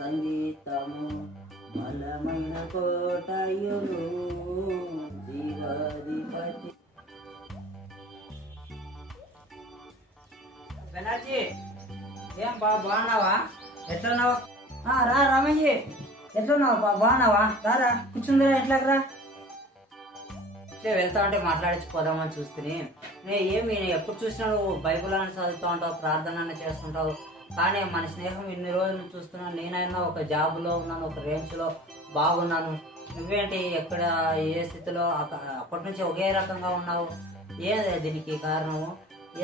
సంగీతము బలమైన కోటయును జీవాధిపతి. బెనర్జీ ఏం బాగున్నావా? ఎట్లున్నావా? రా రమేష్, ఎట్లున్నావు? బాగున్నావా? రారా కూర్చుందిరా, ఇంట్లోకి రా. వెళ్తా ఉంటే మాట్లాడించిపోదామని చూస్తుని. ఏమి ఎప్పుడు చూసినా నువ్వు బైబుల్ అని చదువుతూ ఉంటావు, ప్రార్థన చేస్తుంటావు, కానీ మన స్నేహం ఇన్ని రోజులు చూస్తున్నాను. నేనైనా ఒక జాబ్లో ఉన్నాను, ఒక రేంజ్లో బాగున్నాను. నువ్వేంటి ఎక్కడ ఏ స్థితిలో అప్పటి నుంచి ఒకే రకంగా ఉన్నావు? దీనికి కారణము?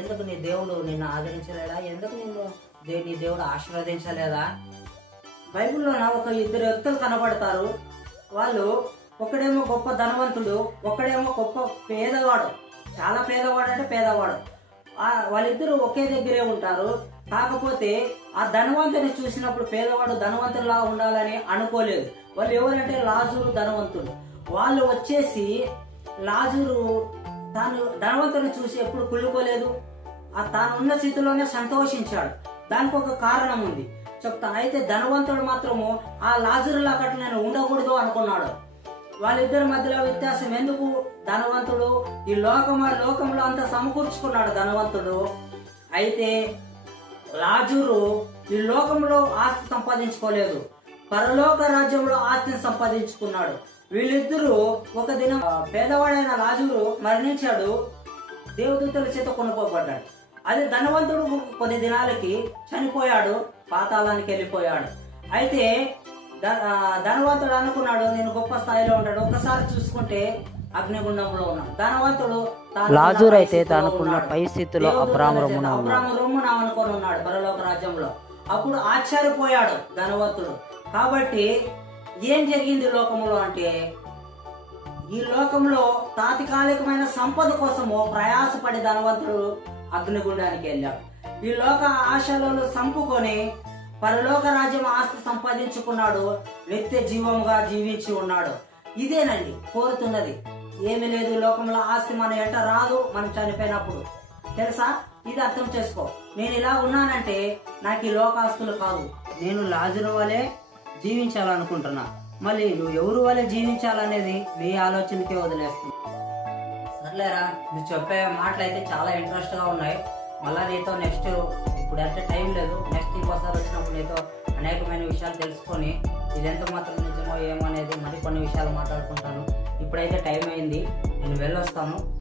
ఎందుకు నీ దేవుడు నిన్ను ఆదరించలేదా? ఎందుకు నీ దేవుడు ఆశీర్వదించలేదా? బైబిల్లో ఒక ఇద్దరు వ్యక్తులు కనబడతారు. వాళ్ళు ఒకడేమో గొప్ప ధనవంతుడు, ఒకడేమో గొప్ప పేదవాడు. చాలా పేదవాడు అంటే పేదవాడు. వాళ్ళిద్దరూ ఒకే దగ్గరే ఉంటారు. కాకపోతే ఆ ధనవంతుని చూసినప్పుడు పేదవాడు ధనవంతులా ఉండాలని అనుకోలేదు. వాళ్ళు ఎవరంటే లాజరు ధనవంతుడు. వాళ్ళు వచ్చేసి లాజరు తాను ధనవంతుని చూసి ఎప్పుడు కుళ్ళుకోలేదు. తాను ఉన్న స్థితిలోనే సంతోషించాడు. దానికి ఒక కారణం ఉంది, చెప్తాను. అయితే ధనవంతుడు మాత్రము ఆ లాజరు లాగా నేను ఉండకూడదు అనుకున్నాడు. వాళ్ళిద్దరి మధ్యలో వ్యత్యాసం ఎందుకు? ధనవంతుడు ఈ లోకంలో అంతా సమకూర్చుకున్నాడు ధనవంతుడు. అయితే లాజరు ఈ లోకంలో ఆస్తి సంపాదించుకోలేదు, పరలోక రాజ్యంలో ఆస్తిని సంపాదించుకున్నాడు. వీళ్ళిద్దరూ ఒక దినం పేదవాడైన లాజరు మరణించాడు, దేవదూతల చేత కొనుక్కోబడ్డాడు. అదే ధనవంతుడు కొన్ని దినాలకి చనిపోయాడు, పాతాళానికి వెళ్ళిపోయాడు. అయితే ధనవంతుడు అనుకున్నాడు నేను గొప్ప స్థాయిలో ఉంటాడు. ఒకసారి చూసుకుంటే అగ్నిగుండంలో ఉన్నాడు. ధనవంతుడు లాజరు అయితే తనకున్న పై స్థితిలో అబ్రాము రొమ్మున అనుకొని ఉన్నాడు పరలోక రాజ్యంలో. అప్పుడు ఆశ్చర్యపోయాడు ధనవంతుడు. కాబట్టి ఏం జరిగింది లోకంలో అంటే, ఈ లోకంలో తాత్కాలికమైన సంపద కోసము ప్రయాసపడి ధనవంతుడు అగ్నిగుండానికి వెళ్ళాడు. ఈ లోక ఆశలను సంపుకొని పరలోక రాజ్యం ఆస్తి సంపాదించుకున్నాడు, నిత్య జీవముగా జీవించి ఉన్నాడు. ఇదేనండి కోరుతున్నది. ఏమీ లేదు, లోకంలో ఆస్తి మన ఎంట రాదు మనం చనిపోయినప్పుడు, తెలుసా? ఇది అర్థం చేసుకో. నేను ఇలా ఉన్నానంటే నాకు ఈ లోకాస్తులు కాదు, నేను లాజరు వలె జీవించాలనుకుంటున్నా. మళ్ళీ నువ్వు ఎవరు వలె జీవించాలనేది నీ ఆలోచనకే వదిలేస్తుంది. సర్లేరా, నువ్వు చెప్పే మాటలు అయితే చాలా ఇంట్రెస్ట్ గా ఉన్నాయి. మళ్ళా నీతో నెక్స్ట్, ఇప్పుడు అంటే టైం లేదు, నెక్స్ట్ ఇంకోసారి వచ్చినప్పుడు నీతో అనేకమైన విషయాలు తెలుసుకొని ఇది ఎంత మాత్రం నిజమో ఏమో అనేది మరికొన్ని విషయాలు మాట్లాడుకుంటాను. ఇప్పుడైతే టైం అయింది, నేను వెళ్ళొస్తాను.